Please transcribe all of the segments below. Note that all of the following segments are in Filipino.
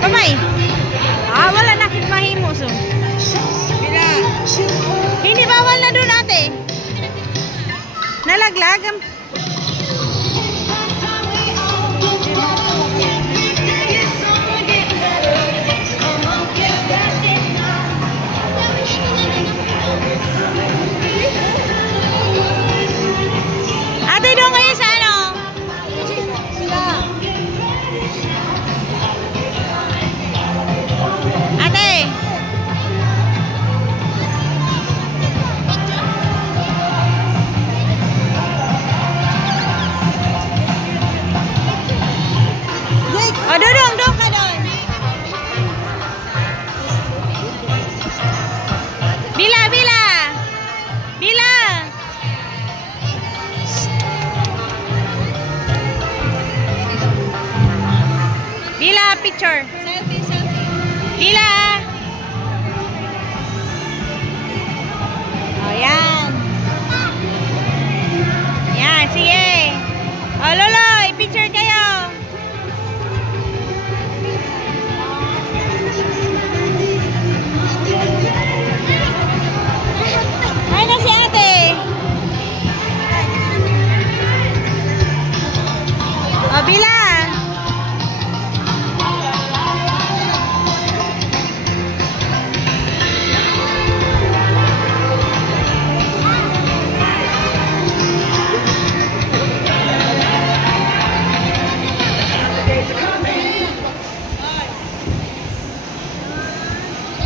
Kamay. Wala na kit mahimo so. Hindi bawal na doon ate. Nalaglag. Ate doon kayo sa ano? Ate. O, doon ka doon. Bila. Bila, picture. Selfie. Bila. O, yan. Yan, sige. O, Loloy, picture kayo. Ay na si ate. O, Bila.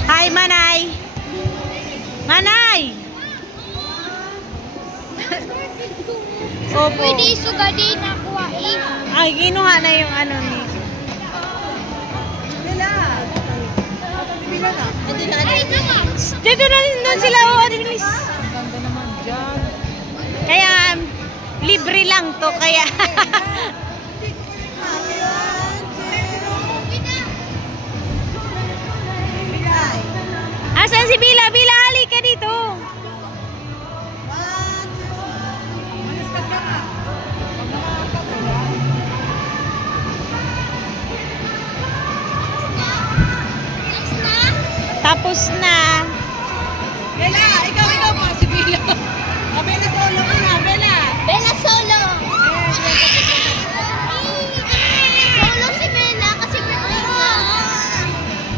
Hi, Manay. Opo. Pwede sugadin ako Ay, kinuha na yung ano ni. Dito na rin doon sila o Adminis. Ganda naman dyan. Kaya libre lang to kaya. Asan si Bila? Bila, halika dito. Tapos na. Bella, ikaw pa si Bella. Bella solo ka na, Bella. Bella solo. Solo si Bella kasi birthday niya.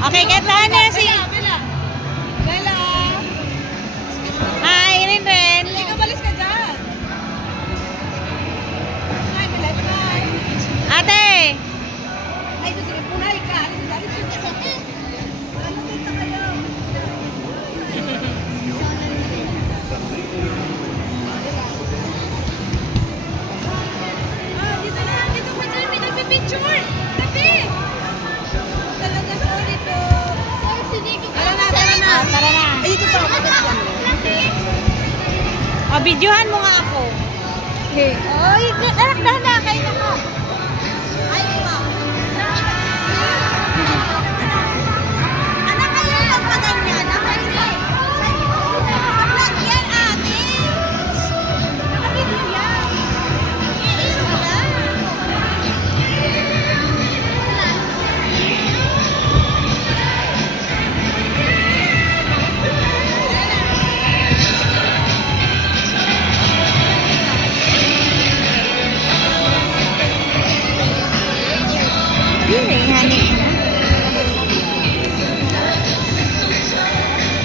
Okay, kantahan na si... Bella. Hi, Ren. Ikaw balis ka dyan. Hi, Bella. Hi. Ate. Ay, sige, punay ka. Alis ka dyan. Ano dito kayo? Dito ka dyan. May nagpipicture. Tabi. Talaga sorry po. Tara na. Tara na. Ay, ito pa. O, videohan mo nga ako. Oy, anak na kayo na ka. Ay, wow. Anak kayo magpaganyan. Ako hindi. Vlog yan, ate. Nakabidyo yan. Wala. Hindi, honey.